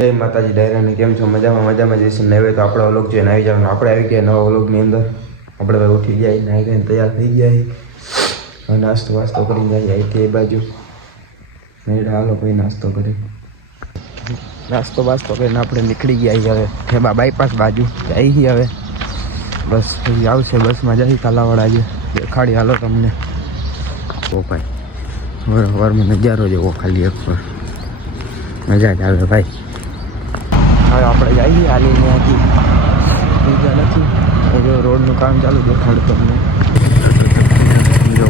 જય માતાજી ડાયરાને કેમ છો? મજામાં જઈશું. નવે તો આપણો વ્લોગ જોઈને આવી જવાનું. આપણે આવી ગયા નવા વ્લોગની અંદર. આપણે ભાઈ ઉઠી ગયા, નાહી ધોઈને તૈયાર થઈ ગયા. નાસ્તો વાસ્તો કરીને જઈએ અહીંથી એ બાજુ. હાલો ભાઈ નાસ્તો કરી. નાસ્તો વાસ્તો કરીને આપણે નીકળી ગયા હવે ઠેબા બાયપાસ બાજુ જઈ હવે. બસ આવશે, બસમાં જઈ કાલાવાડા જે દેખાડી હાલો તમને. ઓ ભાઈ વારમાં નજારો જેવો ખાલી એક પર મજા જ આવે ભાઈ. હવે આપણે જઈએ હાલીને ત્યાંથી બીજા નથી. જો રોડનું કામ ચાલુ દેખાડું તમને. જો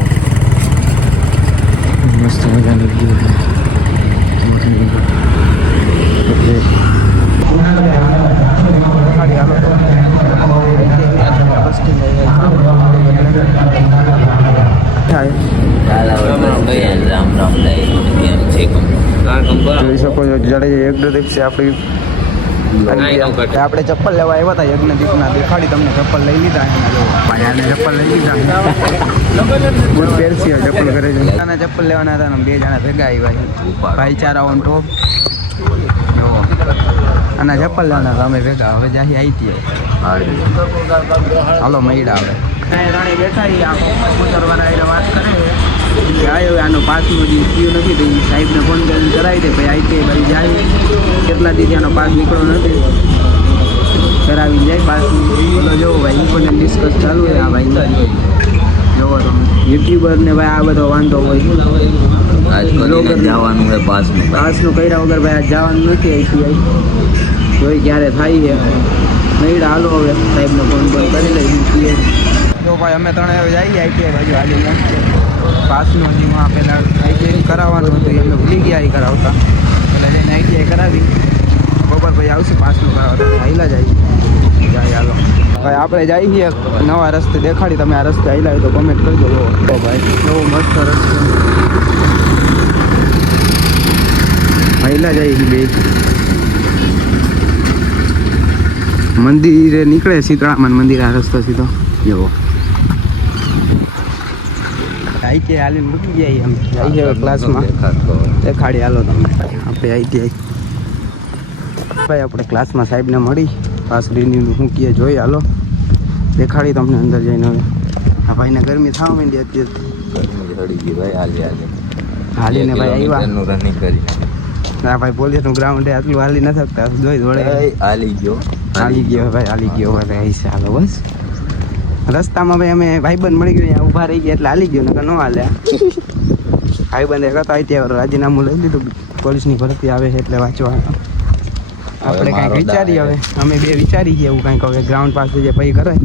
મસ્ત મજાની વ્યૂ જોઈ શકો છો. જાડેજા યજ્ઞદીપ છે આપણી. આપણે ચપ્પલ લેવા આવ્યા હતા યજ્ઞદીપના. દેખાડી તમને ચપ્પલ લઈ લીધા. ચપ્પલ લઈ લીધા પહેરસી ચપ્પલ કરે છે. ચપ્પલ લેવાના હતા ને બે જણા ભેગા આવ્યા. ભાઈચારાઓ ટોપ અને ચપ્પલ લેવાના હતા અમે ભેગા. હવે જ્યાંથી આવી હાલો મૈડા આવે રાણી બેઠા મોટરવાળા વાત કરે આવ્યો. આનો પાસનું જે થયું નથી તો એ સાહેબને ફોન કરીને કરાવી દે. ભાઈ આઈ ભાઈ જાય કેટલા દી આનો પાસ નીકળો નથી કરાવી જાય પાસનું. બોલો જોવો ભાઈ ઇમ્પોર્ટન્ટ ડિસ્કસ ચાલુ હોય. આ ભાઈ જોવો તમે યુટ્યુબર ને ભાઈ આ બધો વાંધો હોય જવાનું હોય પાસનું કર્યા વગર ભાઈ આ જવાનું નથી. અહીંથી જોઈ ક્યારે થાય છે. નહીં હાલો હવે સાહેબને ફોન કરી લઈએ. જો ભાઈ અમે ત્રણે હવે જઈએ આઈટીઆઈ બાજુ હાલીને. પાસનું હજીમાં પહેલાં આઈટીઆઈ કરાવવાનું હતું અમે ભૂલી ગયા એ કરાવતા. એટલે લઈને આઈટીઆઈ કરાવી. બપોર પછી આવશે પાસનું કરાવતા. હાઈલા જાય હાલો ભાઈ આપણે જઈએ નવા રસ્તે દેખાડી. તમે આ રસ્તે હાઈલા હોય તો કમેન્ટ કરજો. તો ભાઈ કેવો મસ્ત રસ્તો હાઈલા જાય બે. મંદિરે નીકળે સીતળામાન મંદિર આ રસ્તો સીધો જેવો. આઈટી હાલીને મૂકી ગયા અમે જઈએ હવે ક્લાસમાં. દેખાડી હાલો તમને આપણે આઈટીઆઈ ભાઈ આપણે ક્લાસમાં સાહેબને મળી. પાસ રિન્યુ શું કહે જોઈ હાલો. દેખાડી તમને અંદર જઈને. હવે આ ભાઈને ગરમી થવા માંડી અત્યારે. હાલીને ભાઈ આવ્યા રનિંગ કરી. હા ભાઈ પોલીસનું ગ્રાઉન્ડ આટલું હાલી ન શકતા. જોઈ દોડે હાલી ગયો ભાઈ હાલી ગયો. હવે ચાલો બસ રસ્તામાં ભાઈ અમે ભાઈબંધ મળી ગયો અહીંયા ઊભા રહી ગયા એટલે હાલી ગયો. નકર ન હાલ્યા. ભાઈબંધ એક હતા ત્યાં રાજીનામું લઈ લીધું. પોલીસની ભરતી આવે છે એટલે વાંચવા આપણે કાંઈક વિચારીએ. હવે અમે બે વિચારી ગયા એવું કાંઈક. હવે ગ્રાઉન્ડ પાસે જે પછી કરાય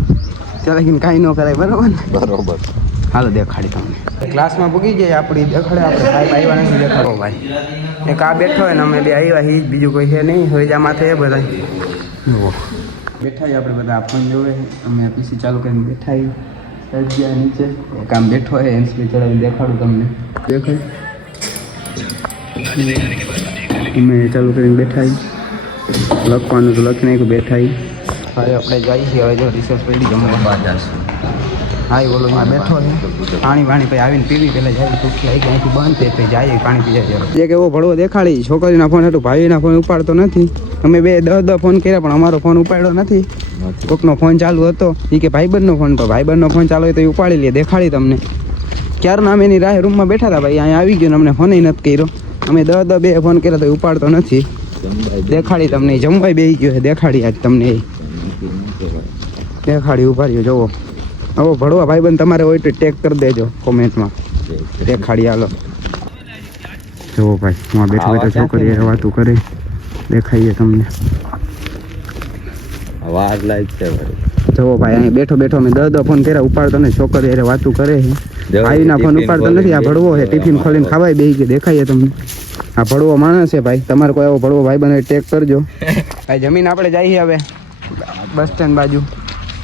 ચાલે કે કાંઈ ન કરાય. બરાબર ને? બરોબર. હાલો દેખાડી તમને ક્લાસમાં પૂગી જાય આપણી. દેખાડે આપણે સાહેબ આવ્યા નથી. દેખાડો ભાઈ એક આ બેઠો હોય ને અમે બે આવ્યા એ બીજું કોઈ છે નહીં. હવે જા માથે એ બધા બેઠા આપણે બધા ફોન જોવે. અમે પીસી ચાલુ કરીને બેઠા સાહેબ ગયા નીચે. એક આમ બેઠો હોય હેન્ડસ્પ્રી ચડાવીને દેખાડું તમને. દેખાય અમે ચાલુ કરીને બેઠા. લખવાનું તો લખી નાખ્યું. બેઠા હવે આપણે જઈએ છીએ. હવે જો રિસર્ચ પડી જમવા જશું. હા એ બોલો એમાં બેઠો છે. પાણી પછી આવીને પીવી પહેલાં જાય ભૂખી આવી અહીંથી બંધ થાય પછી જાય પાણી પી જાય. એક એવો ભળવો દેખાડી. છોકરીના ફોન હતું ભાઈના ફોન ઉપાડતો નથી. અમે બે 10 ફોન કર્યા પણ અમારો ફોન ઉપાડ્યો નથી. કોકનો ફોન ચાલુ હતો એ કે ભાઈબંધનો ફોન. તો ભાઈબંધનો ફોન ચાલુ હોય તો એ ઉપાડી લે. દેખાડી તમને ક્યારના અમે એની રાહે રૂમમાં બેઠા હતા ભાઈ. અહીંયા આવી ગયો ને અમને ફોન નથી કર્યો. અમે 2 ફોન કર્યા તો ઉપાડતો નથી. દેખાડી તમને જમવાય બેસી ગયો છે. દેખાડી આજ તમને એ દેખાડી ઉભા રહ્યો. જોવો હવે ભળવા ભાઈબંધ તમારે હોય તો ટેગ કરી દેજો કોમેન્ટમાં. દેખાડી હાલો જોવો ભાઈ હું બેઠો બેઠો છોકરી વાતું કરે. દેખાઈએ તમને વાર લાઈક છે ભાઈ. જોવો ભાઈ અહીં બેઠો બેઠો મેં 10 ફોન કર્યા ઉપાડતો ને છોકરી અરે વાતું કરે છે. ભાઈના ફોન ઉપાડતો નથી. આ ભળવો છે ટિફિન ખોલીને ખાવાય બેસી ગયો. દેખાઈએ તમને આ ભળવો માણસ છે ભાઈ. તમારે કોઈ એવો ભળવો ભાઈબંધ ટેગ કરજો ભાઈ. જમીન આપણે જઈએ હવે બસ સ્ટેન્ડ બાજુ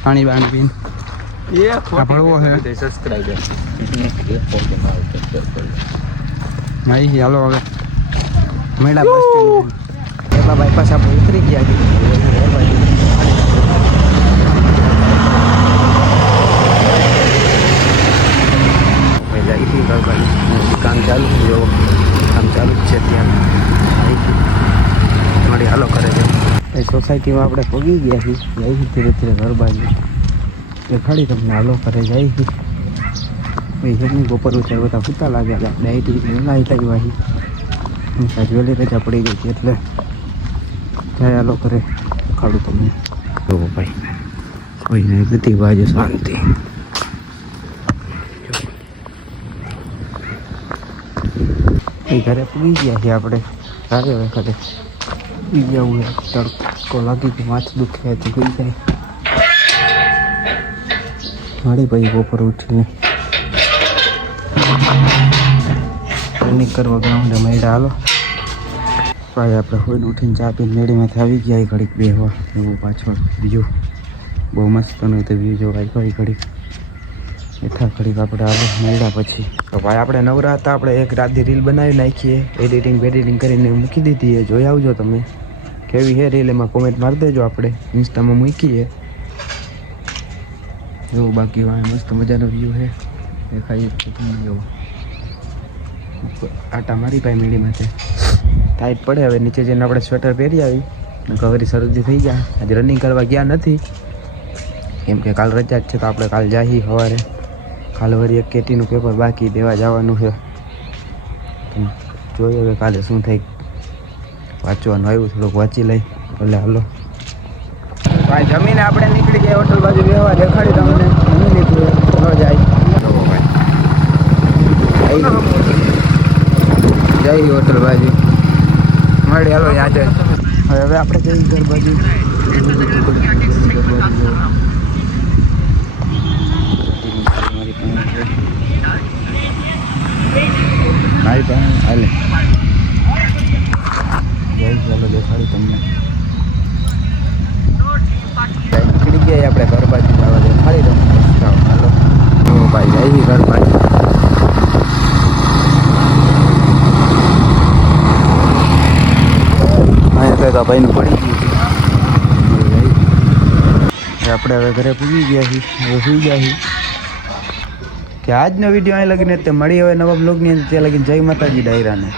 પાણી બાણી પીને. આ ભળવો છે સબસ્ક્રાઇબર નહીં. હાલો હવે મેળા બસ સ્ટેન્ડ એમાં બાયપાસ આપણે ઉતરી ગયા. કામ ચાલુ છે ત્યાં મળી હાલો કરે છે એ સોસાયટીમાં આપણે પગી ગયા છીએ જઈ ધીરે ધીરે ઘર બાજુ દેખાડી તમને હાલો કરે જાય છે ભાઈ હેરની બપોર ઉચાર બધા સૂતા લાગ્યા હતા આપણે આઈટી નાઈ લાવી વાહી વહેલી રજા પડી ગઈ હતી એટલે જાય હાલો કરે દેખાડું તમને જો ભાઈ કોઈને બધી બાજુ શાંતિ એ ઘરે પૂરી ગયા છીએ આપણે સારી હવે ઘરે બીજા હું તડકો લાગી ગયો માથું દુખે હતી ગઈ જાય મારી ભાઈ બપોર ઉઠીને રનિંગ કરવા ગ્રાઉન્ડે મેળા હાલો ભાઈ આપણે હોઈને ઉઠીને ચા પીને મેળીમાંથી આવી ગયા ઘડીક બેહવા એવું પાછળ બીજું બહુ મસ્ત નહોતું વ્યૂ જોવાય ભાઈ ઘડીક બેઠા ઘડીક આપણે હાલો મેળા પછી તો ભાઈ આપણે નવરા હતા આપણે એક રાતની રીલ બનાવી નાખીએ એડિટિંગ કરીને મૂકી દીધી એ જોઈ આવજો તમે કેવી છે રીલ એમાં કોમેન્ટ મારી દેજો આપણે ઇન્સ્ટામાં મૂકીએ એવું બાકી વાય મસ્ત મજાનો વ્યૂ છે દેખાય એવું આટા મારી ભાઈ મેળીમાંથી ટાઈટ પડે હવે નીચે જઈને આપણે સ્વેટર પહેરી આવી કવરી શરદી થઈ જાય આજે રનિંગ કરવા ગયા નથી કેમ કે કાલ રજા જ છે તો આપણે કાલ જાહી સવારે કાલ વળી એક કેટીનું પેપર બાકી દેવા જવાનું છે જોઈએ હવે કાલે શું થાય વાંચવાનું આવ્યું થોડુંક વાંચી લઈ ભલે હાલો ભાઈ જમીને આપણે નીકળી ગયા હોટલ બાજુ વ્યવહાર દેખાડી તમને જમી લીધું ન જાય ભાઈ જઈ હોટલ બાજુ મળી હાલો યાદ હવે આપણે જઈ ઘર બાજુ મારી પાસે હાલે જય ચાલો દેખાડું તમને નીકળી ગયા આપણે ઘર બાજુ જવા દેખાડી દઉં હાલો ભાઈ જઈ ઘર બાજુ તો ભાઈનું પડી ગયું આપણે હવે ઘરે પૂજી ગયા છીએ હવે સુઈ ગયા છીએ કે આજનો વિડીયો અહીં લગીને તે મળી હવે નવા બ્લોગની અંદર ત્યાં લગીને જય માતાજી ડાયરાને